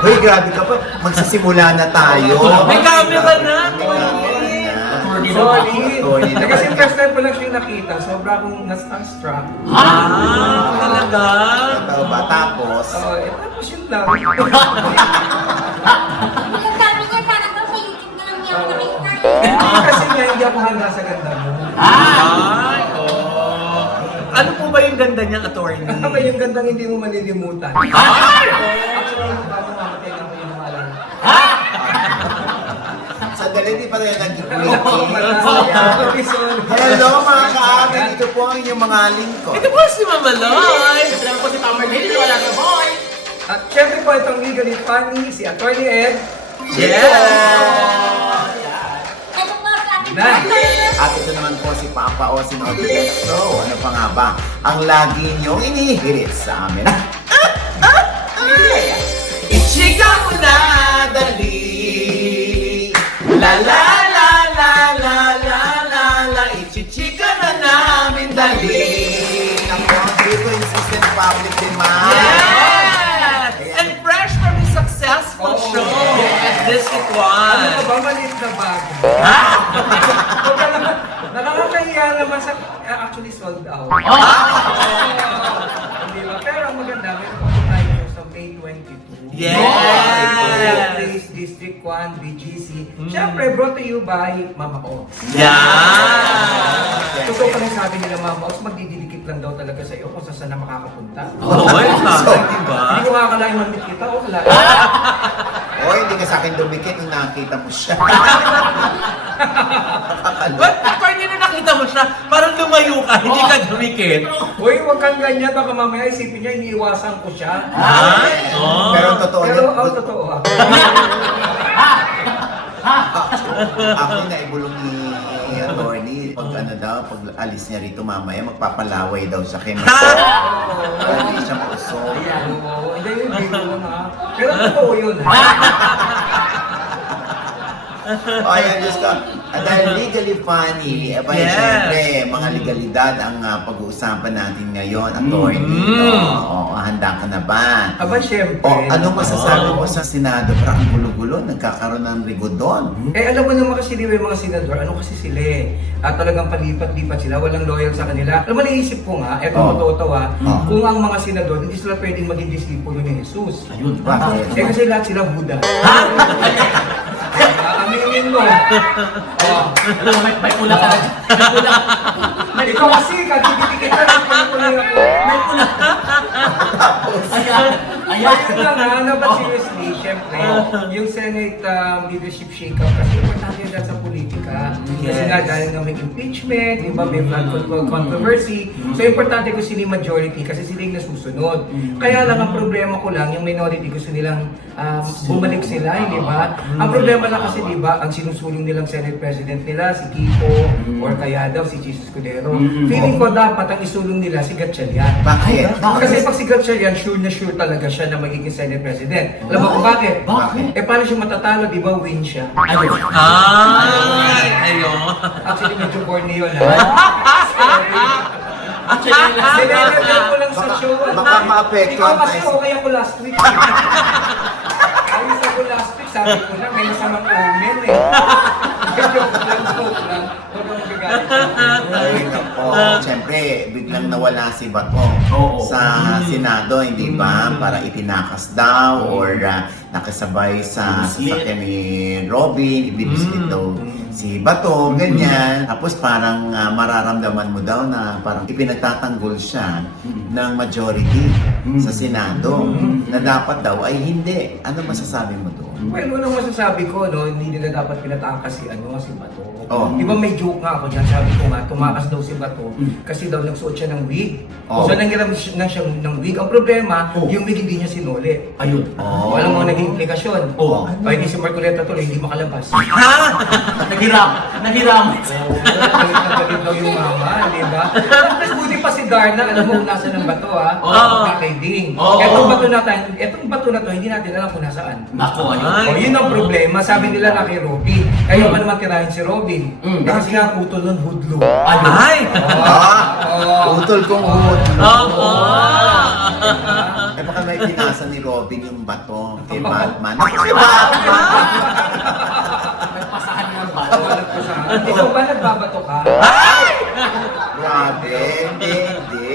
Hoy, grabe ka pa. Magsisimula na tayo. May camera na! Sorry. Kasi first time ko lang siya nakita, sobra akong na-starstruck. Talaga? Totoo ba? Tapos, Tapos yun lang. Yung sabi niya, parang daw sa YouTube na lang niya ako nakita. Kasi nga hindi ako handa sa ganda mo. Ay! Oh. Ano po ba yung ganda niyang attorney? Ano yung gandang hindi mo malilimutan? Ay! Actually, bago mamatay lang ko yung malam. sandali, di pa rin Oo, nag-greeting. Hello mga ka-amin, ito po ang inyong mga lingkod. Ito po si Mama Loy! Ito po si Tamer Lily, wala sa boy! At syempre po itong legally funny, si Attorney Ed. Yeah! Ito po sa ating Nay. At ito naman po si Papa O, si Novides. So, ano pa nga ba ang lagi niyong inihirit sa amin? Ichika mo na, dali. La la la la la la la la. Ichichika na namin, dali. Ako, dito yung System Public Demand. Yes! And fresh from the successful Oo. show at District 1. Ano ka ba? Maliit na bago. Nakakahiya naman sa... actually sold out. Hindi ba? Pero ang maganda, meron pa po tayo sa May 22. Yes! Place District 1, BGC. Siyempre, brought to you by Mama Ox. Yeah! Totoo pa rin sabi nila Mama Ox, magdididikit lang daw talaga sa iyo kung saan na makakapunta. Oo, diba? Hindi ko makakalain mamit kita o wala. O, hindi ka sa akin dumikit nung nakita mo siya. But after niya na nakita mo siya, parang lumayo ka, hindi ka dumikit. Uy, huwag kang ganyan, baka mamaya isipin niya, iniiwasan ko siya. Ay! Oh. Pero totoo Pero, niya. totoo ah. Ako na ibulong ni attorney. Pag ano daw, pag alis niya rito mamaya, magpapalaway daw siya kay hindi siya mausok. Oo, hindi yung biro na. Pero totoo yun ha. O ayan, Diyos ko. Dahil legally funny, Yes. syempre, mga legalidad ang pag-uusapan natin ngayon, attorney. O, handa ka na ba? Aba, syempre. O, anong masasabi mo sa Senado? Parang ang gulo-gulo, nagkakaroon ng rigodon. Alam mo naman kasi yung mga senador, ano kasi sila eh. At talagang palipat-lipat sila, walang loyal sa kanila. Alam mo, naisip ko nga, eto totoo kung ang mga senador, hindi sila pwedeng maging disipulo ni Jesus. Ayun, Bakit? Kasi lahat sila Buddha. Aminin mo. Alam mo, may pula ka na dyan. May pula. Ikaw kasi, kadidikit ka lang ako. May pula. Ayan. Ayan. Ayun lang ha, no, but seriously, syempre, yung Senate leadership shake-up kasi importante yan sa politika. Kasi nga dahil nga may impeachment, di ba, may flood controversy. So importante ko sila yung majority kasi sila yung nasusunod. Kaya lang ang problema ko lang, yung minority gusto nilang bumalik sila, di ba? Ang problema lang kasi, di ba, ang sinusulong nilang Senate President nila, si Kiko, or kaya daw si Jesus Escudero. Feeling ko dapat ang isulong nila si Gatchalian. Bakit? Kasi pag si Gatchalian, sure na sure talaga siya na magiging Senate President. Alam mo kung bakit? Bakit? Paano siya matatalo? Di ba win siya? Ayun. Ay! Ayun. Actually, medyo corny yun ha. Actually, Sinelagyan ko lang sa show. Baka maapektuhan Ikaw kasi tayo. okay ako last week. Ayos ako last week, sabi ko na may masamang omen eh. Joke lang. Huwag kang magagalit. Ay, nako. Siyempre, biglang nawala si Bato Oo. sa Senado, hindi ba? Para itinakas daw or nakasabay sa sasakyan ni Robin, ibibislit daw si Bato, ganyan. Tapos parang mararamdaman mo daw na parang ipinagtatanggol siya ng majority sa Senado na dapat daw ay hindi. Ano masasabi mo doon? Well, unang masasabi ko, no, hindi nila dapat pinatakas si Bato. Oh. Di ba may joke nga ako dyan, sabi ko nga, tumakas daw si Bato kasi daw nagsuot siya ng wig. Oh. So nanghiram na siya ng wig. Ang problema, yung wig hindi niya sinuli. ayun. Oh. Alam mo, naging implikasyon. Oh. Pwede si Marcoleta tuloy, hindi makalabas. Naghiram. Galit daw yung mama, di ba? Tapos buti pa si Darna, alam mo kung nasa ng bato Oo. Nakay-ding. Oo. Etong bato na to, hindi natin alam kung nasaan. Nako, ayun. Ay. O, yun ang problema. Sabi nila na kay Robin. Kayo pa naman tirahin si Robin. Kasi nga putol nun, hudlo. Ay! Utol kong hud. Oo! Eh baka may pinasa ni Robin yung bato kay Batman. Ako kay Batman! May pasahan ng Wala bato. pa sa ikaw ba nagbabato ka? Grabe, hindi.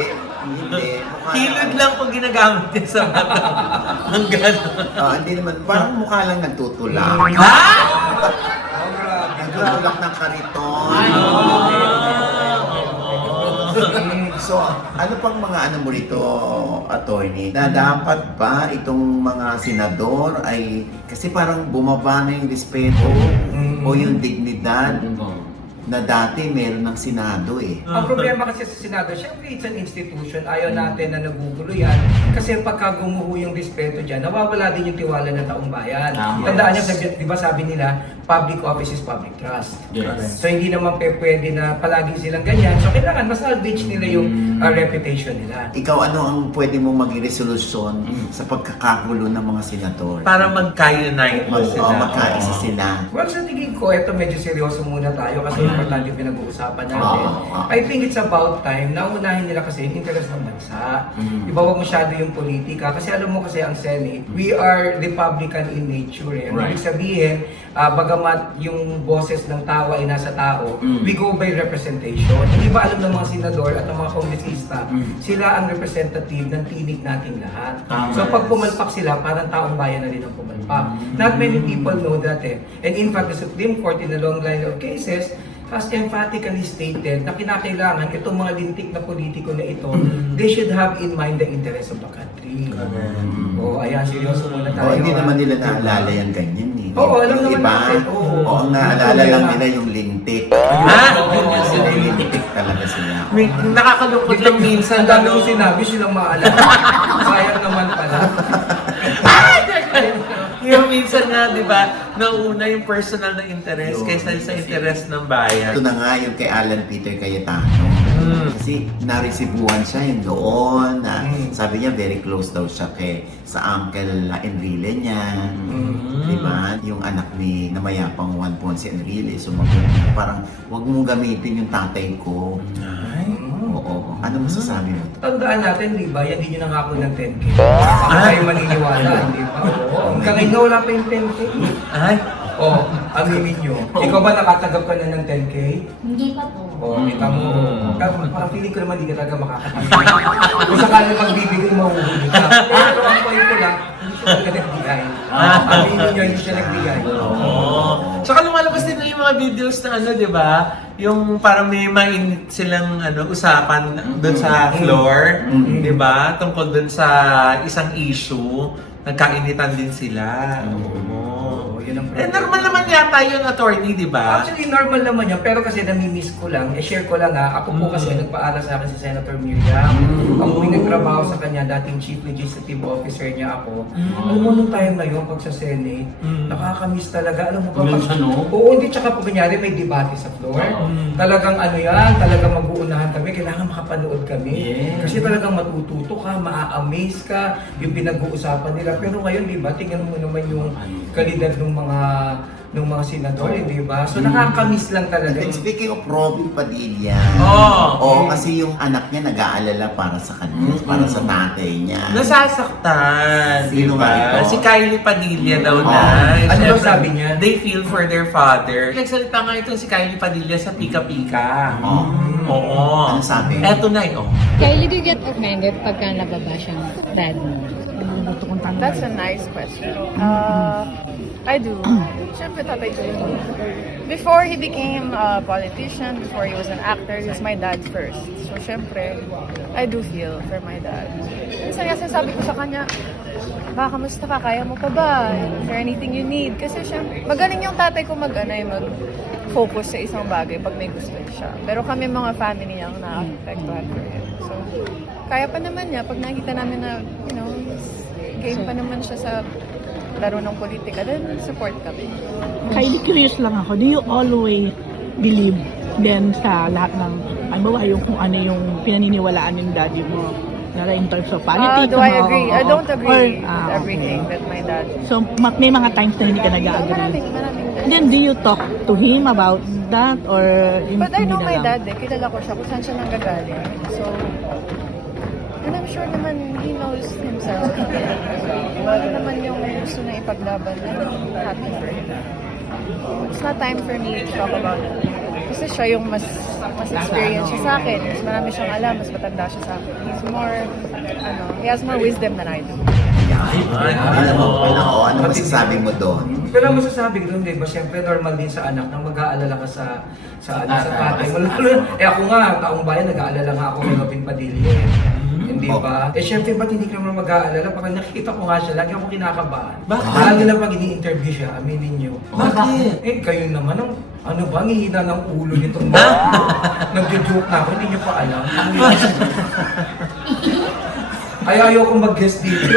Mukha Hilod lang pag ginagamit niya sa mata. Ang gano'n. Hindi naman, parang mukha lang nagtutulak. Ha? Oh, grabe. Nagtutulak ng kariton. Ay, So, ano pang mga ano mo rito, attorney, na dapat ba itong mga senador ay, kasi parang bumaba na yung respeto o yung dignidad na dati meron ng Senado eh. Ang problema kasi sa Senado, syempre it's an institution, ayaw natin na nagugulo yan. Kasi pagka gumuho yung respeto dyan, nawawala din yung tiwala ng taong bayan. Tama. Tandaan niyo, di ba sabi nila, public office is public trust. Yes. So hindi naman pwede na palagi silang ganyan. So kailangan masalvage nila yung reputation nila. Ikaw, ano ang pwede mong maging resolusyon sa pagkakagulo ng mga senador? Para magka-unite mo sila. Magkaisa sila. Well, sa tingin ko, ito medyo seryoso muna tayo kasi importante yung pinag-uusapan natin. I think it's about time na unahin nila kasi yung interest ng bansa. Iba wag masyado yung politika kasi alam mo kasi ang Senate, we are Republican in nature. Eh. Ang Right. ibig sabihin, bagamat yung boses ng tao ay nasa tao, we go by representation. Hindi ba alam ng mga senador at ng mga kongresista, sila ang representative ng tinig nating lahat. Tama. So pag pumalpak sila, parang taong bayan na rin ang pumalpak. Not many people know that eh. And in fact, the Supreme Court in a long line of cases has emphatically stated na kinakailangan itong mga lintik na politiko na ito, they should have in mind the interest of the country. O, ayan, seryoso muna tayo. Hindi naman nila naalala yung ganyan eh. Oo, alam Yung naman iba, natin. Oo. ang naalala lang nila yung lintik. Ha? Sila yung lintik talaga sila. May nakakalungkot lang minsan. Ang dami ano, kong sinabi, silang maalala. Sayang naman pala. yung minsan nga, di ba, nauna yung personal na interest kaysa sa interest ng bayan. Ito na nga yung kay Alan Peter Cayetano. Kasi naresibuhan siya yung doon. Na, sabi niya very close daw siya sa uncle Enrile niya. Di ba? Yung anak ni namayapang Juan Ponce Enrile. Sumagot niya, parang wag mong gamitin yung tatay ko. Oo. Ano masasabi mo? Tandaan natin, di ba, yan din yung nangako ng 10K. Baka tayo maniniwala, di ba? Oo. Hanggang ngayon wala pa yung 10K. Ay, Oo, aminin nyo. Ikaw ba nakatanggap ka na ng 10K? Hindi pa po. Oo, kita mo. Parang feeling ko naman hindi ka talaga makakatanggap. Kung sakali magbibigay, mahuhuli ka. Pero ang point ko lang, hindi siya talaga nagbigay. Aminin nyo, hindi siya nagbigay. oo. Tsaka lumalabas din na yung mga videos na ano, di ba? Yung parang may mainit silang usapan doon sa floor, di ba? Tungkol doon sa isang issue, nagkainitan din sila. Oo. Yun ang Eh, normal naman yata yung attorney, di ba? Actually, normal naman yan, pero kasi nami-miss ko lang, share ko lang ako po kasi nagpaaral sa akin si Senator Miriam. Ang nagtrabaho sa kanya, dating Chief Legislative Officer niya ako. Alam mo, nung time na yun, pag sa Senate, nakakamiss talaga. Alam mo ba? Tuloy siya, no? Oo, hindi, tsaka po kunyari may debate sa floor. Talagang talagang mag-uunahan kami, kailangan makapanood kami. Yes. Kasi talagang matututo ka, maa-amaze ka, yung pinag-uusapan nila. Pero ngayon, di ba, tingnan mo naman yung kalidad ng mga senador, di ba? So nakakamiss lang talaga. And speaking of Robin Padilla, Oo. kasi yung anak niya nag-aalala para sa kanya, para sa tatay niya. Nasasaktan, di Sino ba? nga ito? Si Kylie Padilla daw na. Ano daw Siyempre, sabi niya? They feel for their father. Nagsalita nga itong si Kylie Padilla sa Pika Pika. Oo. Ano sabi? Eto na yun. Kylie, do you get offended pagka nababash ang dad mo? That's a nice question. I do. Siyempre, tatay ko yun. Before he became a politician, before he was an actor, he was my dad first. So, siyempre, I do feel for my dad. Minsan nga sinasabi ko sa kanya, kamusta ka? Kaya mo pa ba? Is there anything you need? Kasi siyempre, magaling yung tatay ko mag-focus sa isang bagay pag may gusto siya. Pero kami mga family niya ang na-affectuhan for him. So, kaya pa naman niya, pag nakita namin na, game pa naman siya sa laro ng politika, then support kami. Kylie, curious lang ako. Do you always believe then sa lahat ng, yung kung ano yung pinaniniwalaan ng daddy mo? In terms of politics? Do I agree? I don't agree with okay. everything that my dad. So, may mga times na hindi ka nag-agree. Maraming. Then, do you talk to him about that? Or But I know hindi my na lang? dad, kilala ko siya kung saan siya nanggagaling. So, And I'm sure naman he knows himself. Wala naman yung gusto na ipaglaban. I'm happy for him. It's not time for me to talk about it. Kasi siya yung mas experience siya sa akin. Mas marami siyang alam, mas matanda siya sa akin. He has more wisdom than I do. Ano masasabi mo doon? Pero ang masasabi ko doon, di ba, siyempre normal din sa anak na mag-aalala ka sa tatay mo. Ako nga, taong bayan, nag-aalala nga ako kay Robin Padilla. Hindi ba? Siyempre, ba't hindi ka naman mag-aalala? Pag nakikita ko nga siya, lagi ako kinakabahan. Bakit? Lagi na pag ini-interview siya, aminin niyo. Bakit? Kayo naman, ano ba, ang hihina ng ulo nitong mga nagjo-joke na ako, hindi niyo pa alam. Ay, ayaw kong mag-guest dito.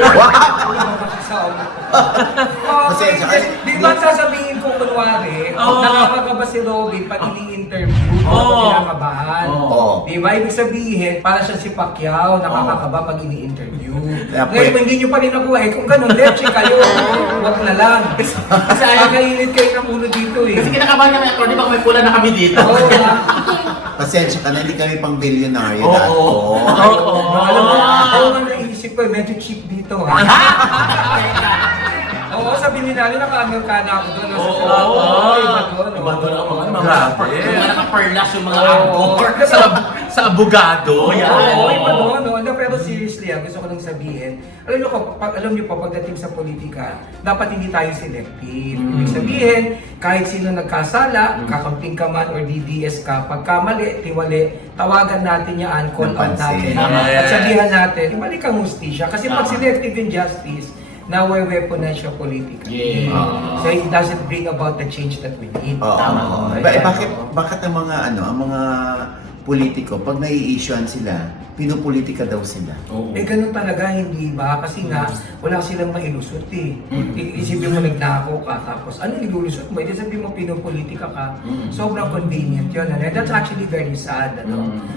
Pasensya kasi- Di ba sasabihin ko kunwari, nakakakaba si Robby pag ini-interview, kinakabahan. Di ba? Ibig sabihin, para siya si Pacquiao, nakakakaba pag ini-interview. Ngayon, hindi nyo pa rin nakuha. Kung ganun, leche kayo. Huwag na lang. Kasi kakainit kayo ng ulo dito eh. Kasi kinakabahan kami, attorney, baka may pula na kami dito. Pasensya ka na, hindi kami pang bilyonaryo Oo. dato. Alam mo, ang naisip ko, medyo cheap dito ha. Oo, sabihin nila, naka-Amerikana ako doon. Iba doon. Iba doon ang mga Grabe. mga naka-perlas yung mga Oo. angkor. Sa abogado. Yan. Oo, iba doon. No? Pero seriously, gusto ko lang sabihin, alam niyo po, pagdating sa politika, dapat hindi tayo selective. Ibig sabihin, kahit sino nagkasala, kakamping ka man or DDS ka, pagkamali, tiwali, tawagan natin yan, call out natin. Yes. At sabihan natin, mali kang hustisya. Kasi pag selective injustice, nawe-weaponize siya politically. Yeah. So it doesn't bring about the change that we need. Oo. Ayan. Bakit ang mga politiko, pag nai-issuean sila, pinupolitika daw sila? Ganun talaga, hindi ba? Kasi nga, wala silang mailusot eh. Isipin mo nagnako ka, tapos ano ilulusot mo? Sabihin mo pinupolitika ka. Sobrang convenient yun. And that's actually very sad.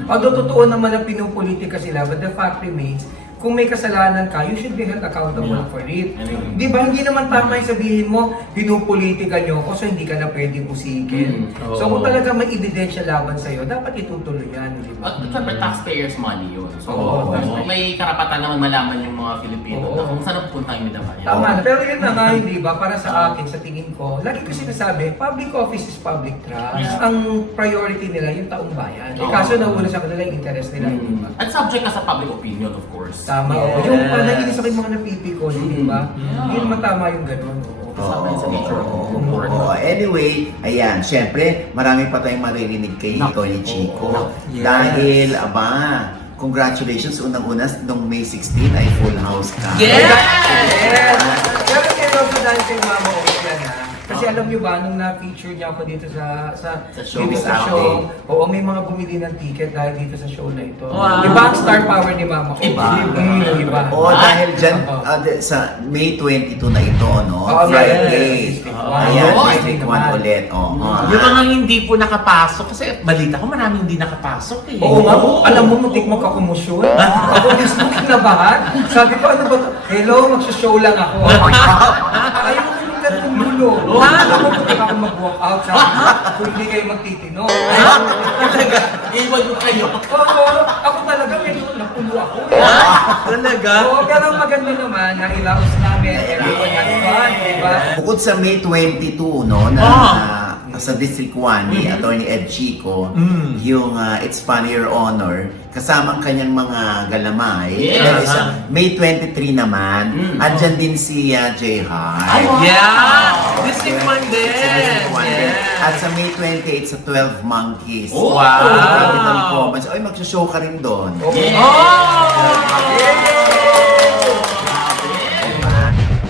Although totoo naman na pinupolitika sila, but the fact remains, kung may kasalanan ka, you should be held accountable for it. Di ba? Hindi naman tama yung sabihin mo, pinupolitika nyo ako, so hindi ka na pwedeng usikin. So kung talaga may ebidensya laban sa'yo, dapat itutuloy yan, di ba? At syempre, taxpayers' money yun. So, Oo. may karapatan naman malaman yung mga Filipino Oo. na kung saan napupunta yung dabayan. Tama na. Pero yun na nga, hindi ba? Para sa akin, sa tingin ko, lagi ko sinasabi, public office is public trust. Yeah. Ang priority nila yung taong bayan. Kaso nauna sa kanila yung interest nila, hindi ba? At subject ka sa public opinion, of course. Tama. Yes. Yung naiinis ako yung mga napipikon, di ba? Hindi naman tama yung ganun. Kasama yun sa nature of the board. Anyway, ayan, syempre, marami pa tayong maririnig kay Tony Chico. Yes. Dahil, congratulations, unang-una, nung May 16 ay full house ka. Yes! Yes! Pero kayo po dahil kay Mama Opian ha. Kasi alam niyo ba, nung na-feature niya ako dito sa show. TV Sa show, oo, may mga bumili ng ticket dahil dito sa show na ito. Wow. Iba ang star power ni Mama Opian. Iba. Oo, dahil dyan, Oo. sa May 22 na ito, no? Oo, Friday. yes. Ayan, Oo, District 1 naman. ulit. Yung mga hindi po nakapasok, kasi balita ko maraming hindi nakapasok eh. Oo nga, alam mo, muntik mo kakumusyon. Ako mismo kinabahan. Sabi ko, ano ba to? Hello, magsha-show lang ako. Ayaw ko yung ganitong dulo. Alam mo, muntik ako mag-walk out. Sabi ko, kung hindi kayo magtitino. Talaga, iwan mo kayo. Oo, ako talaga, medyo napulo ako. Talaga? Oo, pero maganda naman, nailaos namin. Everyone had fun, di ba? Bukod sa May 22, no, sa District 1 ni Attorney Ed Chico, yung It's Funny Your Honor, kasama ang kanyang mga galamay. Yes. Dahil sa May 23 naman, andyan din si Jay Hart. Yeah! District 1 din! District 1 din. Yeah. At sa May 28 sa 12 Monkeys. Oh, wow. Capital Commons. Ay, magsha-show ka rin doon.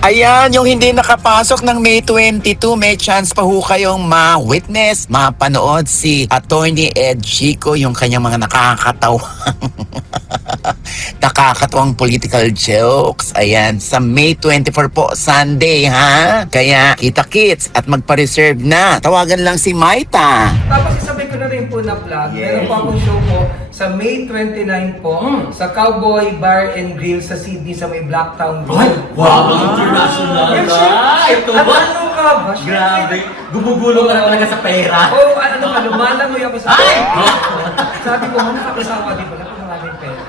Ayan, yung hindi nakapasok ng May 22, may chance pa ho kayong ma-witness, mapanood si Attorney Ed Chico, yung kanyang mga nakakatawang political jokes. Ayan, sa May 24 po, Sunday, ha? Kaya, kita-kits at magpa-reserve na. Tawagan lang si Maita. Tapos isabay ko na rin po na vlog. Meron po akong show po sa May 29 po sa Cowboy Bar and Grill sa Sydney sa may Blacktown Road. Wow, international Yes, na! shit. Ito Ano ba? ka ba? Shit. Grabe, gumugulong ka na talaga sa pera. Oo, ano ka, lumalangoy ako sa Ay! Sabi ko, nakakasawa di pala kung maraming pera.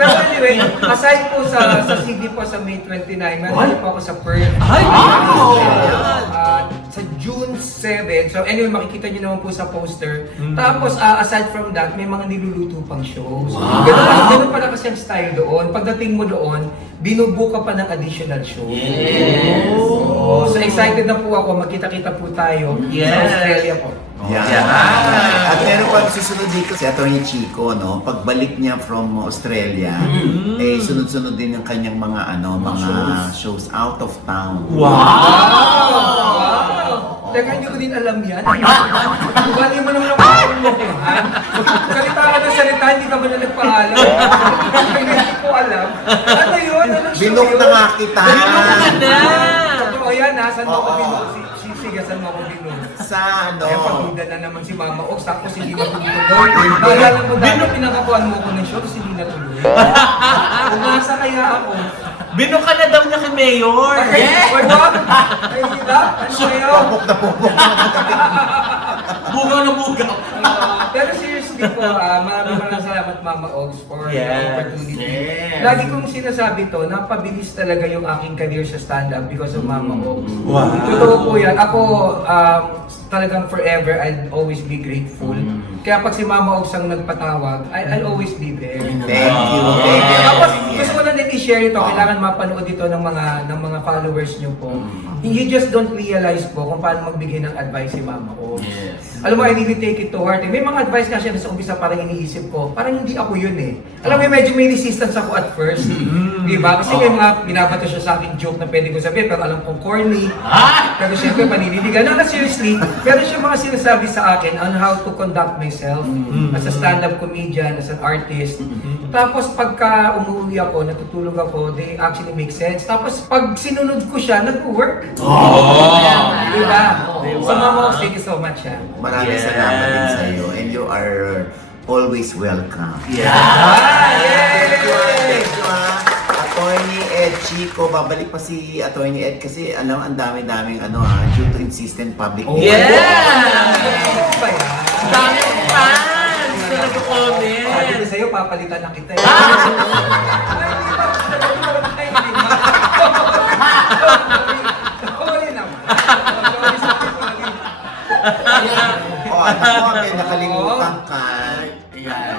Pero anyway, aside po sa CD po sa May 29, meron po ako sa Perth. Ay, Sa June 7. So anyway, makikita nyo naman po sa poster. Tapos aside from that, may mga niluluto pang shows. Ganun pala kasi ang style doon. Pagdating mo doon, binubuka pa ng additional shows. So excited na po ako. Magkita-kita po tayo sa Australia po. Yan. At meron pa susunod dito si Atty. Chico, no? Pagbalik niya from Australia, eh sunod-sunod din ang kanyang mga shows out of town. Teka, hindi ko din alam yan. Bali mo naman ako ang salita ka ng salita, hindi ka ba na nagpaalam? Hindi ko alam. Ano yun? Anong show Binok na nga kita! Totoo yan ha, saan mo ako binok? Sige, saan mo ako binok? Sa Kaya pagduda na naman si Mama Ox, tapos hindi na tuloy. Naalala mo dati, pinakakuan mo ko ng show, tapos hindi na tuloy. Umasa kaya ako. Binuka na daw niya kay Mayor. Wag mo! Ay, hirap! Ano kayo? Pupok na pupok. Bugaw na bugaw. Pero seriously po, maraming salamat Mama Ogs for the opportunity. Yes. Lagi kong sinasabi to, napabilis talaga yung aking career sa stand-up because of Mama Ogs. Wow. Totoo po yan. Ako, talagang forever, I'll always be grateful. Kaya pag si Mama Ogs ang nagpatawag, I'll always be there. Thank you, thank you. Tapos gusto ko na din i-share ito, kailangan mapanood ito ng mga followers nyo po. You just don't realize po kung paano magbigay ng advice si Mama Ogs. Yes. Alam mo, I really take it to heart. May mga advice nga siya na sa umpisa parang iniisip ko, parang hindi ako yun eh. Alam mo, medyo may resistance ako at first. Di ba? Kasi may mga binabato siya sa akin joke na pwede ko sabihin, pero alam kong corny. Pero syempre, paniniligan. No, seriously, meron siya mga sinasabi sa akin on how to conduct myself as a stand-up comedian, as an artist. Tapos pagka umuwi ako, natutulog ako, they actually make sense. Tapos pag sinunod ko siya, nag-work. Di ba? So Mama, thank you so much. Maraming salamat din sa iyo, and you are always welcome. Yay! Thank you, Attorney Ed Chico, babalik pa si Attorney Ed kasi ang dami-daming due to insistent public. Yes! Ba yan? Dami kong fans na nag-comment. Sabi ko sa'yo, papalitan na kita. Sorry naman. May nakalimutan ka. Yan.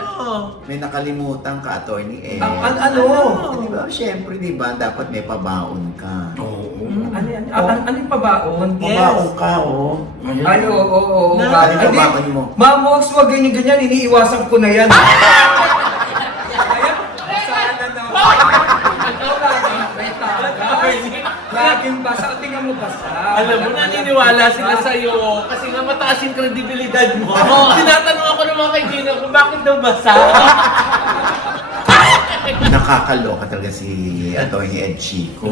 May nakalimutan ka, Attorney Ed. Ano? Di ba? Siyempre, di ba? Dapat may pabaon ka. Ano yung pabaon? Pabaon ka, oh. Ay, oo. Ano yung pabaon mo? Mamos, wag ganyan-ganyan. Iniiwasan ko na yan. Laging basa. Tingnan mo basa. Alam mo, naniniwala sila sa'yo kasi nga mataas yung kredibilidad mo. Tinatanong ako ng mga kaibigan ko, bakit daw basa? Nakakaloka talaga si Attorney Ed Chico.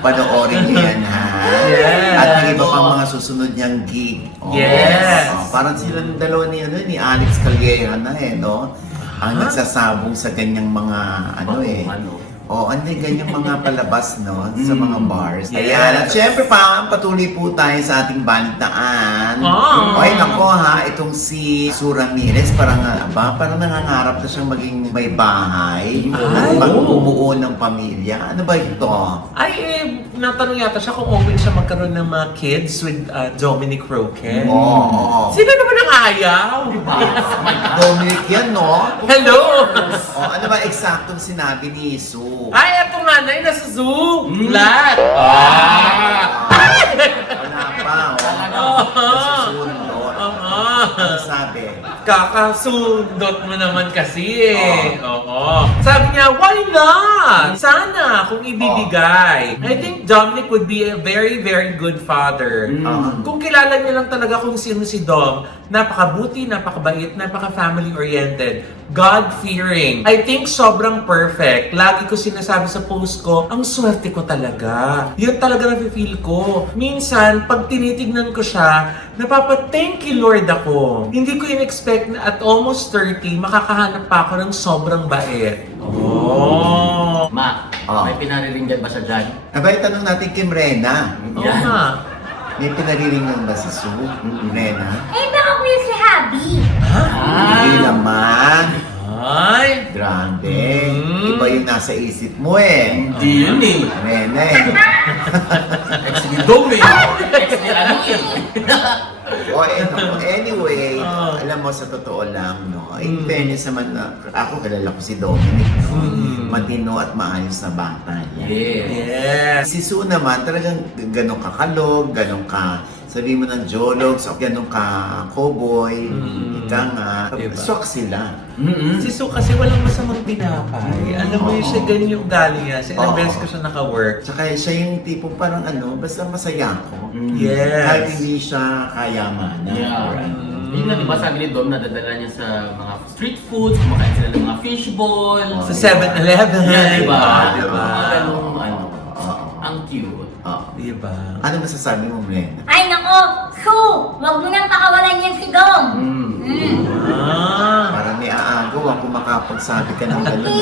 Panoorin niyo yan, ha? Yes. At yung iba pang mga susunod niyang gig. Yes. Parang sila ng dalawa ni Alex Calleja na no? Ang nagsasabong sa ganyang mga ganyang mga palabas, no? Sa mga bars. Yes. Ayan. At syempre patuloy po tayo sa ating balitaan. Ay, nako ha, itong si Sue Ramirez, parang nangangarap na siyang maging may bahay. Magbubuo ng pamilya. Ano ba ito? Natanong yata siya kung open siya magkaroon ng mga kids with Dominic Roque. Oo. Sino naman ang ayaw? Dominic yan, no? Hello! Ano ba eksaktong sinabi ni Sue? Ay, eto nga na, nasa Zoo! Flat! Wala pa, Nasusundot. Ano sabi? Kakasundot mo naman kasi eh. Oo. Sabi niya, why not? Sana kung ibibigay. I think Dominic would be a very, very good father. Kung kilala niyo lang talaga kung sino si Dom, napakabuti, napakabait, napaka-family oriented, God-fearing. I think sobrang perfect. Lagi ko sinasabi sa post ko, ang swerte ko talaga. Yun talaga na-feel ko. Minsan, pag tinitignan ko siya, thank you Lord ako. Hindi ko in-expect na at almost 30, makakahanap pa ako ng sobrang bait. Ma, may pinariringgan ba sa dyan? Abay, tanong natin kay Rena. Oo nga. May pinariringan ba si Sue? Rena? Eh, baka Bobby. Hindi naman. Ay! Grande. Mm. Iba yung nasa isip mo eh. Hindi yun eh. Nene. Ex ni Dom eh. Ex ni ano eh. Anyway, alam mo, sa totoo lang, no, in fairness naman na, ako kilala ko si Dominic, no, matino at maayos na bata yan. Yes! Si Sue naman, talagang ganun ka kalog, ganun ka, sabi mo ng jologs, o ganun ka cowboy, ika nga, Diba? shock sila. Si Sue kasi walang masamang pinapay. Alam mo yun, siya ganyan yung ugali niya. Sa ilang Oo. beses ko siya naka-work. Tsaka siya yung tipong parang ano, basta masaya ko. Yes! Kahit hindi siya kayamanan. Yeah. Yun nga, diba sabi ni Dom, nadadala niya sa mga street foods, kumakain sila ng mga fishball. Sa 7-Eleven. Yeah, diba? Diba? Mga ganung ano. Oo. Ang cute. Oo. Diba? Ano masasabi mo, Mlena? Ay nako, Sue! Huwag mo nang pakawalan yan si Dom. Ah! Parang may aagaw ako makapagsabi ka ng gano'n.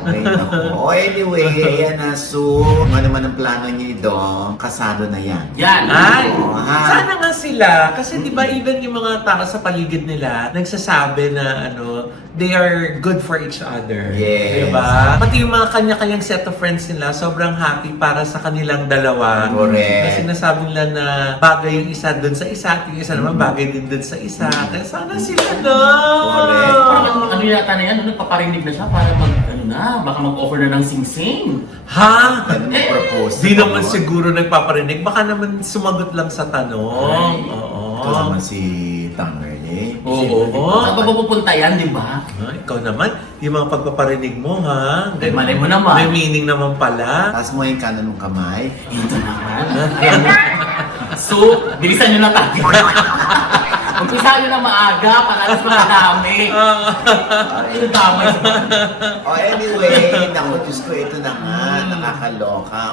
Okay, naku. Anyway, ayan na, So, ano naman ang plano niyo Dom? Kasado na yan. Yan. Ay! Oo, ha? Sana nga sila. Kasi di ba even yung mga tao sa paligid nila nagsasabi na ano, they are good for each other. Yes. Di ba? Pati yung mga kanya-kanyang set of friends nila, sobrang happy para sa kanilang dalawa. Correct. Na sinasabi nila na bagay yung isa dun sa isa at yung isa naman bagay din dun sa isa. Kaya sana sila na! Correct. Parang ano yata na yan, nagpaparinig na siya para ano na, baka mag-offer na ng sing-sing. Ha? Ganun yung propose. Di naman siguro nagpaparinig. Baka naman sumagot lang sa tanong. Ay. Oo. Ito naman si Tamerley. Oo. Saan pa pupunta yan, di ba? Ah, ikaw naman, yung mga pagpaparinig mo, ha? Ay, malay mo naman. May meaning naman pala. Taas mo yung kanan ng kamay. Ito naman. So, bilisan nyo na tayo. Umpisa nyo na maaga para alas makadami. Yung damay sa Oh, anyway, naku, Diyos ko, ito na nga, nakakaloka,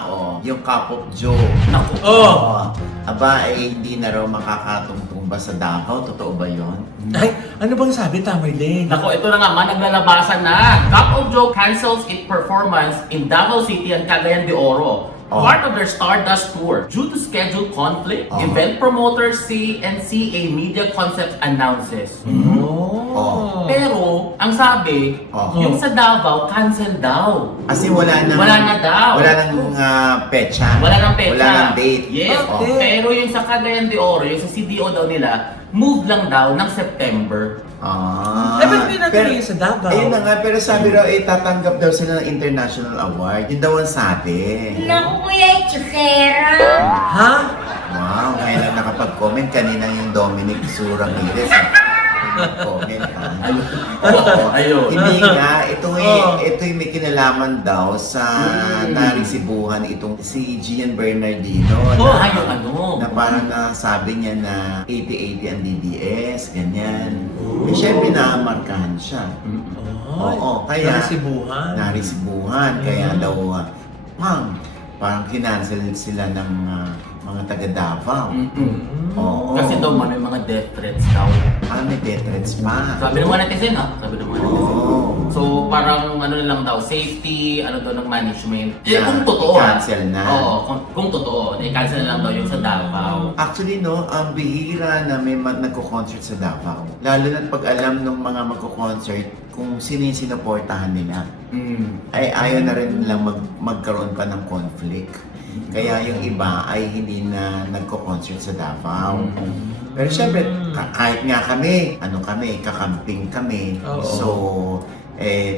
yung cup of joe. Naku. Oh! Aba, hindi na raw makakatungtong ba sa Davao? Totoo ba yon? Ay, ano bang sabi, Tamerlane? Nako, ito na nga man, naglalabasan na. Cup of Joe cancels its performance in Davao City and Cagayan de Oro. Oh. Part of their Stardust tour. Due to schedule conflict, Oh. event promoter CNCA Media Concepts announces. Oh. Pero, ang sabi, Oh. yung sa Davao, cancel daw. Kasi wala nang... Wala na daw. Wala nang petsa. Wala nang petsa. Wala nang date. Yes. Oh. Pero yung sa Cagayan de Oro, yung sa CDO daw nila, move lang daw ng September. Ah. Eh, ba't hindi natin Pero- yung sa Davao? Ayun na nga, pero sabi raw, tatanggap daw sila ng international award. Yun daw ang sabi. Naku, Kuya Chusera. Ha? Wow, ngayon lang nakapag-comment. Kanina yung Dominic Sura Miles. Nag-comment ha. Oo. Ayun. Hindi nga, ito Oh. yung may kinalaman daw sa narisibuhan itong si Gian Bernardino. Oh, na, yung ano. na parang nasabi niya na 80-80 ang DDS, ganyan. Eh, syempre naamarkahan siya. Oo, kaya Narisibuhan. narisibuhan. Kaya daw, parang kinancel sila ng mga taga Davao. Oo. Kasi daw man, may mga death threats daw. May death threats pa. Sabi ng mga netizen, ha? Sabi ng mga netizen. Oo. So, parang ano na lang daw, safety, ano daw ng management. Eh, Na kung totoo, i-cancel na. Oo, kung totoo, i-cancel na lang daw yung sa Davao. Actually, no, ang bihira na may nagko-concert sa Davao. Lalo na pag alam ng mga magko-concert kung sino yung sinuportahan nila. Ay ayaw na rin nilang magkaroon pa ng conflict. Kaya yung iba ay hindi na nagko-concert sa Davao. Pero syempre, kahit nga kami, kakamping kami. Oo. So,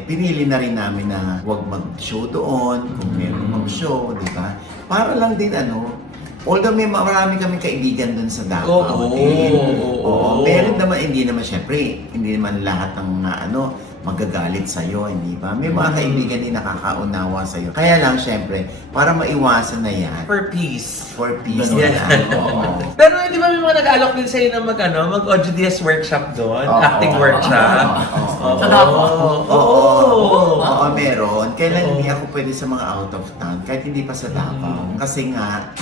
pinili na rin namin na huwag mag-show doon, kung meron mag-show, di ba? Para lang din although may marami kami kaibigan doon sa Davao. Oo. Meron naman, hindi naman syempre, hindi naman lahat ng magagalit sa'yo, hindi ba? May mga kaibigan din nakakaunawa sa'yo. Kaya lang, syempre, para maiwasan na yan, For peace. for peace Yes. na lang. Oo. Pero di ba may mga nag-alok din sa'yo na mag-OGDS workshop doon? Oo. Acting workshop? Oo. Sa Davao? Oo, meron. Kailan hindi ako pwede sa mga out of town, kahit hindi pa sa Davao. Kasi nga,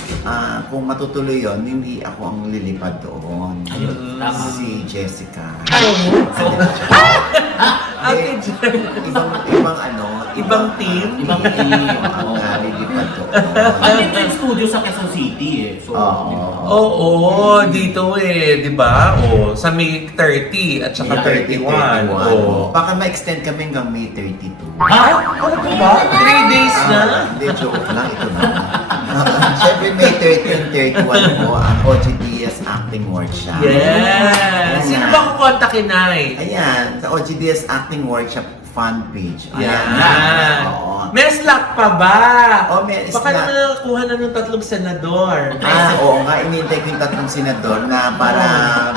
kung matutuloy yon, hindi ako ang lilipad doon. Ayun, tama. Si Jessica. Ate Jen. Ibang Ibang team? Ibang team. ang lilipad doon. Andito yung studio sa Quezon City eh. So, Oo. Oo, dito di ba? Sa May 30 at saka 31. Baka ma-extend kami hanggang May 32. ha? Ano ba? 3 days na? Hindi, joke lang. Ito na. Siyempre, May 30 and 31 po ang OGDS Acting Workshop. Yes! Sino ba kukontakin, Nay? Ayan, sa OGDS Acting Workshop fan page. Yan. Oo. May slot pa ba? Oh, may Baka slot. naman nakakuha na ng 3 senador. Oo nga, inintay ko yung 3 senador na para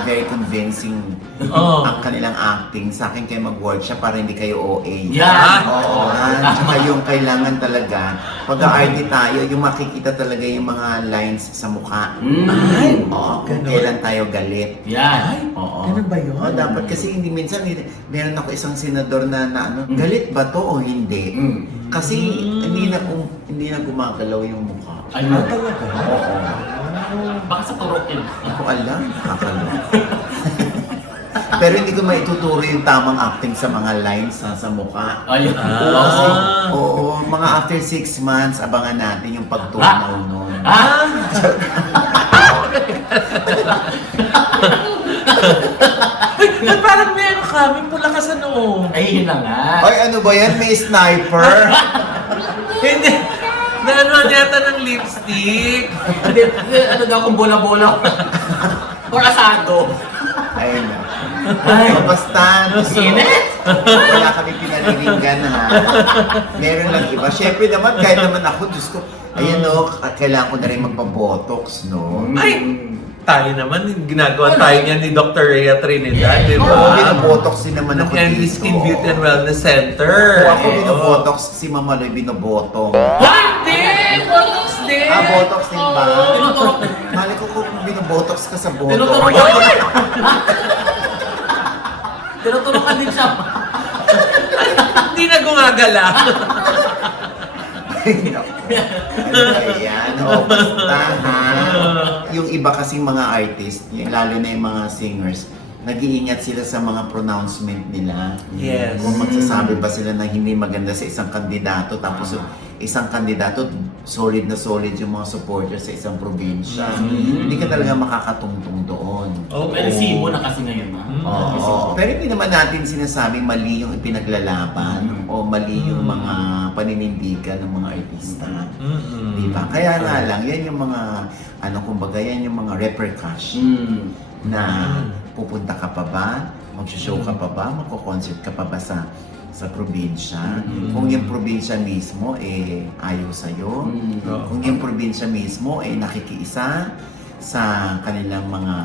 very convincing Oo. ang kanilang acting. Sa akin kayo mag-workshop para hindi kayo OA. Yan. Oo. Tsaka yung kailangan talaga, pag-aarty tayo, yung makikita talaga yung mga lines sa mukha. Ay! Oo, kung kailan tayo galit. Yan. Oo. Ganun ba yun? Oo, dapat kasi hindi minsan, meron ako isang senador na ano, galit ba to o hindi? Kasi hindi na gumagalaw yung mukha. Ayun. Talaga? Oo. Baka sa turok yun. Ako alam, nakakalaw. Pero hindi ko maituturo yung tamang acting sa mga lines sa mukha. Ayun. Kasi, oo, mga after 6 months, abangan natin yung pagtunaw nun. Ay, parang meron kami pula ka sa noo. Ay, yun na nga. Ay, ano ba yan? May sniper? Hindi. Naano yata ng lipstick. Hindi, ano daw kung bola-bola. Or asado. Ayun na. Ay. Basta, Init? wala kami pinaniringan ha. Meron lang iba. Siyempre naman, kahit naman ako, Diyos ko, ayan no, kailangan ko na rin magpa-botox, no? Ay! Tayo naman, ginagawa tayo niya ni Dr. Rhea Trinidad, di Oo, ba? binobotox din naman ako Ng Candy dito. Skin Beauty and Wellness Center. Oo, ako binobotox, si Mama Loy binobotong. Hindi! Botox din! Botox din ba? Tinuturok. Mali ko kung binobotox ka sa botox. Tinuturok ka. Tinuturok ka din siya. Hindi na gumagala. Ayan, o basta ha. Yung iba kasing mga artist, lalo na yung mga singers, nag-iingat sila sa mga pronouncement nila. Yes. Kung magsasabi ba sila na hindi maganda sa isang kandidato, tapos yung isang kandidato, solid na solid yung mga supporters sa isang probinsya. Hindi ka talaga makakatungtong doon. May resibo na kasi ngayon ha. Oo. Pero hindi naman natin sinasabing mali yung ipinaglalaban o mali yung mga paninindigan ng mga artista. Diba? Kaya nga lang, yan yung mga, kumbaga, yan yung mga repercussion na pupunta ka pa ba, mag-show ka pa ba, magko-concert ka pa ba sa probinsya. Kung yung probinsya mismo ayaw sa'yo, kung yung probinsya mismo nakikiisa sa kanilang mga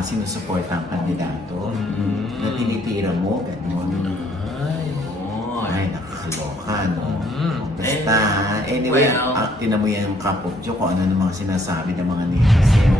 sinusuportang kandidato, na tinitira mo, gano'n. Ay, nakakaloka, no? Basta, anyway, tinan mo yan yung kapokjo kung ano ng mga sinasabi ng mga netizen.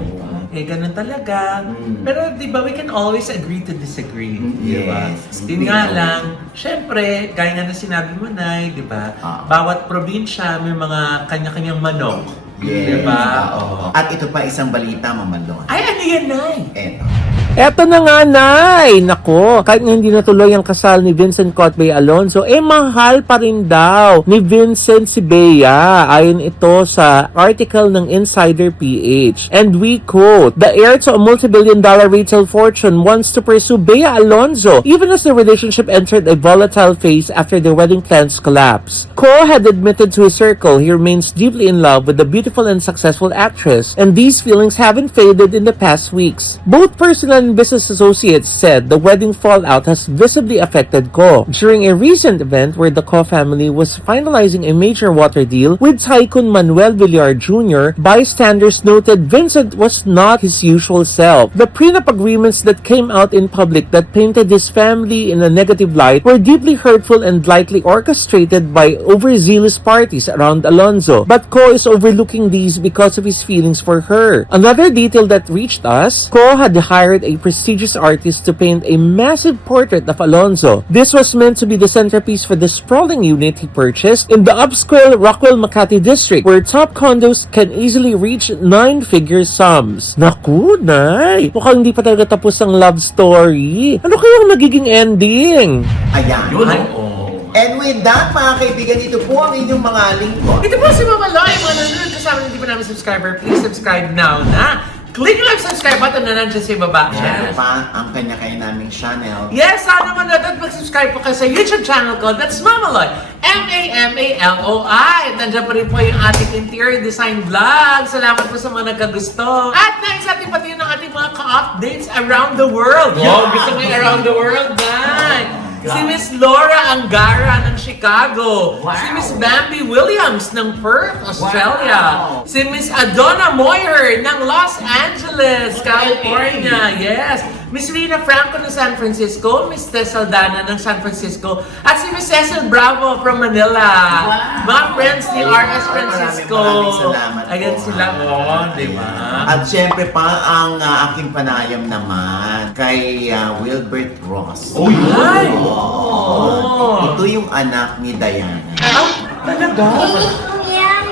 Ganun talaga. Pero di ba, we can always agree to disagree. Di ba? Yes. Yun nga lang, syempre, gaya nga na sinabi mo, Nay, di ba? Bawat probinsya may mga kanya-kanyang manok. Di ba? Oo. At ito pa isang balita, Mamalon. Ay, ano yan, Nay? Eto. Eto na nga, Nay! Nako, kahit nga hindi natuloy ang kasal ni Vincent Cotbey Alonzo, mahal pa rin daw ni Vincent si Bea. Ayon ito sa article ng Insider PH. And we quote, "The heir to a multi-billion-dollar retail fortune wants to pursue Bea Alonzo, even as the relationship entered a volatile phase after their wedding plans collapsed." Ko had admitted to his circle he remains deeply in love with the beautiful and successful actress, and these feelings haven't faded in the past weeks. Both personal and business associates said the wedding fallout has visibly affected Ko. During a recent event where the Ko family was finalizing a major water deal with Tycoon Manuel Villar Jr., bystanders noted Vincent was not his usual self. The prenup agreements that came out in public that painted his family in a negative light were deeply hurtful and likely orchestrated by overzealous parties around Alonzo. But Ko is overlooking these because of his feelings for her. Another detail that reached us, Ko had hired a prestigious artist to paint a massive portrait of Alonzo. This was meant to be the centerpiece for the sprawling unit he purchased in the upscale Rockwell Makati district, where top condos can easily reach 9-figure sums. Naku, Nay! Mukhang hindi pa talaga tapos ang love story. Ano kaya ang magiging ending? Ayan. Yun, Ay, oo. And with that, mga kaibigan, ito po ang inyong mga lingkod. Ito po si Mama Loy, mga nanonood kasama ng hindi pa namin subscriber. Please subscribe now na. Click lang subscribe button na nandiyan sa ibaba. Siyempre pa ang kanya-kanya naming channel. Yes, sana manood at mag-subscribe po kayo sa YouTube channel ko. That's Mamaloy. M-A-M-A-L-O-I. At nandiyan pa rin po yung ating interior design vlog. Salamat po sa mga nagkagusto. At nais natin pati ng ating mga ka-updates around the world. Wow, gusto mo yung around the world, guys. Si Miss Laura Angara ng Chicago. Wow. Si Miss Bambi Williams ng Perth, Australia. Wow. Si Miss Adonna Moyer ng Los Angeles, California. Yes. Miss Rina Franco ng San Francisco. Miss Tess Saldana ng San Francisco. At si Miss Cecil Bravo from Manila. Wow. Mga friends ni RS Francisco. Maraming salamat po. Ayan sila. Oh, di ba? At syempre pa ang aking panayam naman kay Wilbert Ross. Oh, yun! Oo. Ito yung anak ni Diana. Ah, talaga? Inis ko yan.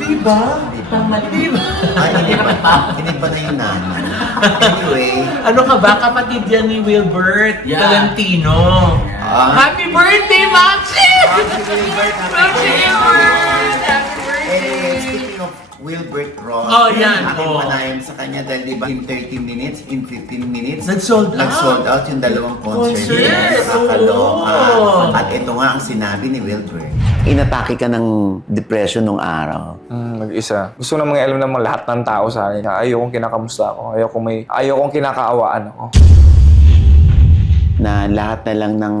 Di ba? Di ba? Ay, hindi pa na yung nanay. Anyway, Ano ka ba? Kapatid yan ni Wilbert Yeah. Tolentino. Happy birthday, Maxi! Maxi Wilbert! Happy birthday! anyway, speaking of Wilbert Ross, Oh, yan. aking Oh. panayam sa kanya dahil di ba in 30 minutes, in 15 minutes, Nag-sold out. nag-sold out yung dalawang concert. Concert? Yes, nakakaloka. Oo. At ito nga ang sinabi ni Wilbert. Inatake ka ng depression nung araw. Mag-isa. Gusto namang alam naman lahat ng tao sa akin na ayokong kinakamusta ako. Ayokong kinakaawaan ako. Na lahat na lang ng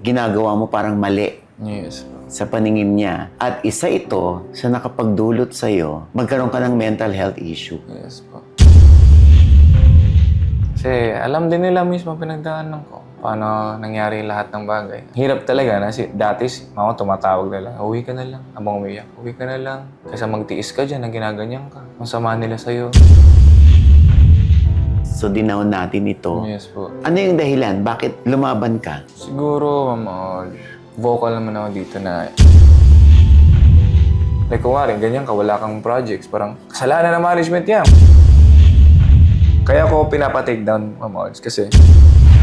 ginagawa mo parang mali Yes. sa paningin niya. At isa ito sa nakapagdulot sa'yo, magkaroon ka ng mental health issue. Yes po. Kasi alam din nila mismo pinagdaanan ko. Paano nangyari lahat ng bagay. Hirap talaga na dati mama tumatawag na lang. Uwi ka na lang. Habang umiyak. Uwi ka na lang. Kaysa magtiis ka dyan na ginaganyan ka. Masama nila sa'yo. So dinaon natin ito. Yes po. Ano yung dahilan? Bakit lumaban ka? Siguro, vocal naman ako dito na like kunwari, ganyan ka, wala kang projects. Parang, kasalanan ng management yan. Kaya ko pinapa-take down, Ma'am Odds, kasi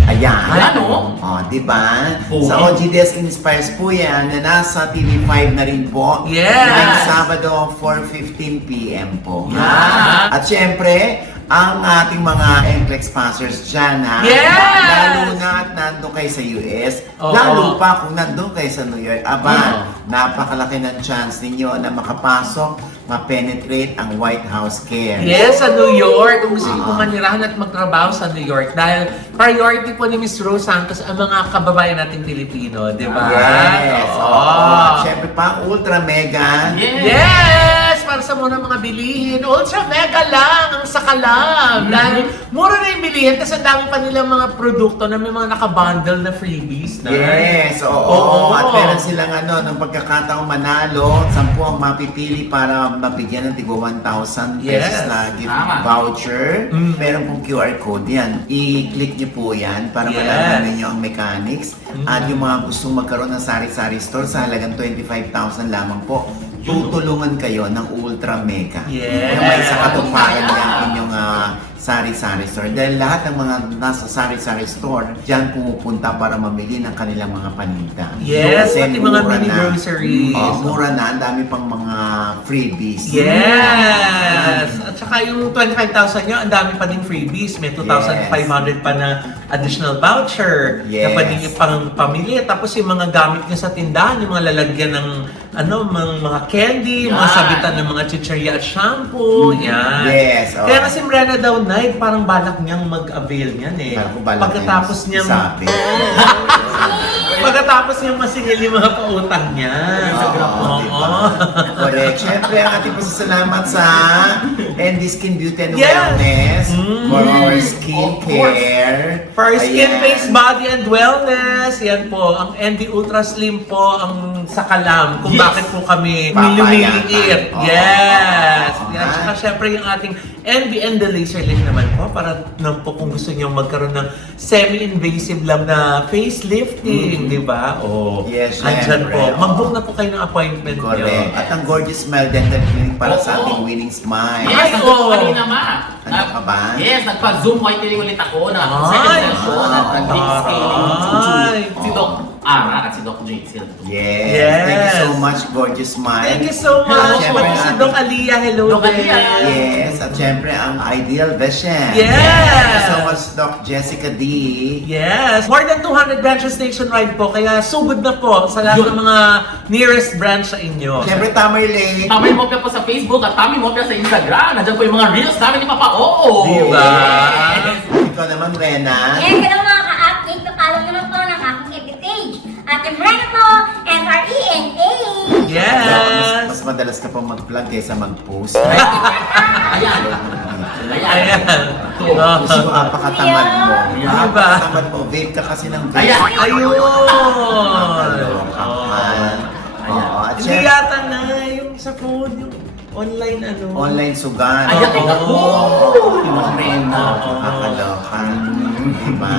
Ayan. Ano? Oh, di ba? Oo. Sa OGDS Inspires po yan na nasa TV5 na rin po. Yes! Ngayong Sabado, 4:15 p.m. po. Yeah. At syempre, ang ating mga NCLEX sponsors dyan, ha? Yes! Lalo na at nandun kayo sa US. Oo. Lalo pa kung nandun kayo sa New York. Aba, napakalaki ng chance ninyo na makapasok, ma-penetrate ang White House Care. Yes, sa New York. Kung gusto niyo pumanirahan at magtrabaho sa New York. Dahil priority po ni Miss Rose Santos ang mga kababayan nating Pilipino, di ba? Yes! Oo. At syempre pa, Ultra Mega. Yes! Para sa muna mga bilihin. Ultra mega lang ang sakalam. Dahil mura na yung bilihin kasi ang dami pa nilang mga produkto na may mga nakabundle na freebies. Na. Yes, oo. Oo. At meron silang ng pagkakataong manalo, 10 ang mapipili para mabigyan ng tigo 1,000 pesos Yes. na gift Tama. voucher. Meron pong QR code yan. I-click niyo po yan para Yes. malaman ninyo ang mechanics. At yung mga gustong magkaroon ng sari-sari store sa halagang 25,000 lamang po, tutulungan kayo ng Ultra Mega. Yes. Na may sa katuparan ng inyong sari-sari store. Dahil lahat ng mga nasa sari-sari store, dyan pumupunta para mamili ng kanilang mga paninda. Yes, Kasi pati mga mura mini na. groceries. Mura na. Ang dami pang mga freebies. Yes! At saka yung 25,000 nyo, ang dami pa ding freebies. May 2,500 pa na additional voucher na Yes. pwedeng ipang pamili. Tapos yung mga gamit nyo sa tindahan, yung mga lalagyan ng mga candy, mga Yan. sabitan ng mga chicheria at shampoo. Yan. Yes, oh. Kaya nga si Mrena daw, Night, parang balak niyang mag-avail niyan eh. Parang kung balak Pagkatapos niya niyang... sabi. Pagkatapos niyang masingil yung mga pautang niya. Oo, diba? Correct. Siyempre, ang ating pasasalamat sa ND Skin Beauty and Yes. Wellness for our skin Of course. care. For our skin, Ayan. face, body, and wellness, yan po, ang ND Ultra Slim po ang sakalam kung Yes. bakit po kami Papayagan. lumiliit. Oo. Yes! Oo. Yan. Saka syempre yung ating ND and the laser lift naman po, para naman po kung gusto nyo magkaroon ng semi-invasive lang na facelifting, di ba? O, Yes, andyan syempre. po. Oo. Mag-book na po kayo ng appointment nyo. Correct. At ang Gorgeous Smile Dental Clinic para sa Oo. ating winning smile. Yes, Ay, nandun oo. ko kanina, ma. Ano ka ba? Yes, nagpa-zoom whitening ulit ako na Ay, second session at nag-lip scaling. ay. Si Doc Ara at si Doc JC. Yes. Yes. Thank you so much, gorgeous Mike. Thank you so much. Siyempre, Pati si ang- Doc Alia, hello Doc Alia. Yes, at syempre ang Ideal Vision. Yes. Thank you so much, Doc Jessica D. Yes! More than 200 branches nationwide po, kaya sugod na po sa lahat ng mga nearest branch sa inyo. Syempre, Tamerlane. Tamay Mopia po sa Facebook at Tamay Mopia sa Instagram. Nandiyan po yung mga reels namin ni Papa Oo. Diba? Yes. Ikaw naman, Rena. Yes, hello mga ka-update. Kapalaw naman po ng aking FB page. Ate Brenda po, FRENA. Yes! Mas madalas ka pang mag-vlog kaysa mag-post. Ayan. Ayan. Gusto ko apakatamad mo. Diba? Apakatamad mo. Vape ka kasi ng vape. Ayan. Ayun! Nakakaloka ka. Oo. At Hindi syempre, yata na yung sa phone, yung online ano. online sugan. Ayan, tingnan ko. Yung mga Rena. Nakakaloka. Diba?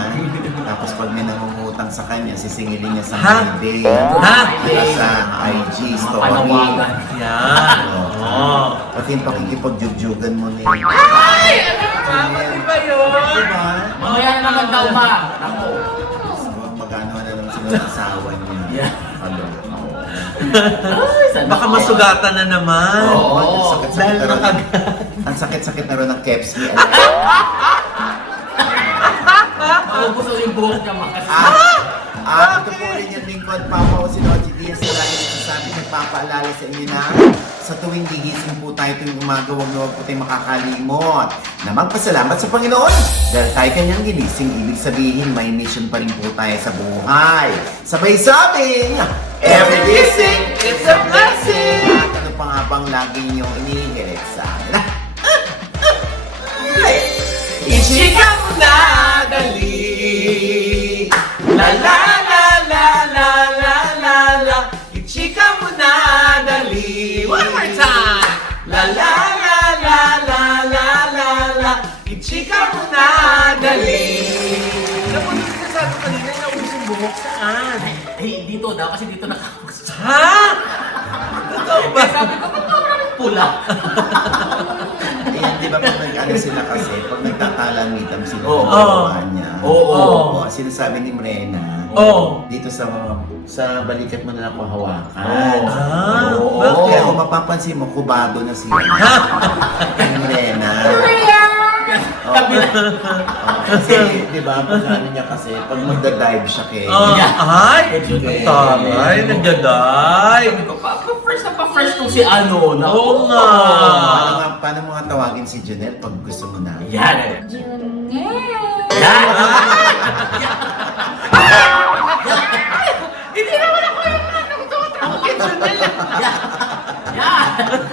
Tapos pag may nangungutang sa kanya, sisingilin niya sa Ha? Monday. Ha? Sa IG story. Panawagan. Yan. Oo. Pati yung pakikipag-jugjugan mo na yun. Mama, di ba yun? Diba? Mamaya na naman daw ma. Ako. So, magkano na naman sila ng asawa niya. Yeah. Kaloka. Baka masugatan na naman. Oo, ang Dahil sakit-sakit na rin. nakag- Ang sakit-sakit na rin ng keps ni Ako gusto yung buhok niya ma. ito po rin yung lingkod, Papa o si Nochi Diaz. Sila rin nagsasabi, nagpapaalala sa inyo na sa tuwing gigising po tayo tuwing umaga, huwag na huwag po tayong makakalimot na magpasalamat sa Panginoon. Dahil tayo kanyang ginising, ibig sabihin may mission pa rin po tayo sa buhay. Sabay sabing, every gising, it's a blessing! At ano pa nga bang lagi niyong inihirit sa akin? Ichika mo na dali. La la la la la la la la. Ichika mo na dali. One more time. La la la la la la la la. Ichika mo na dali. Napunod ka sa akin kanina, naubos yung buhok saan? Eh, dito daw kasi dito nakagusto. Ha? Totoo ba? Sabi ko, ba't parang pula? Ayan, di ba pag nag-ano sila kasi, pag nagtatalamitam sila Oo. ng gawa niya. Oo. Oo, sinasabi ni Mrena, Oo. dito sa balikat mo na lang hawakan. Ah, Oo. bakit? Kaya kung mapapansin mo, kubado na siya. Ni Mrena. Kuya! Sabi na. Kasi, di ba, pag ano niya kasi, pag magda-dive siya kay... Ay! Taray, nagdaday. Sabi ko, pa-fresh na pa-fresh to si ano. Na, Oo nga. Paano mo nga tawagin si Janelle pag gusto mo na? Yan. Junior! Yan. Hindi naman ako yung ano, tumatawag kay Janelle. Yan.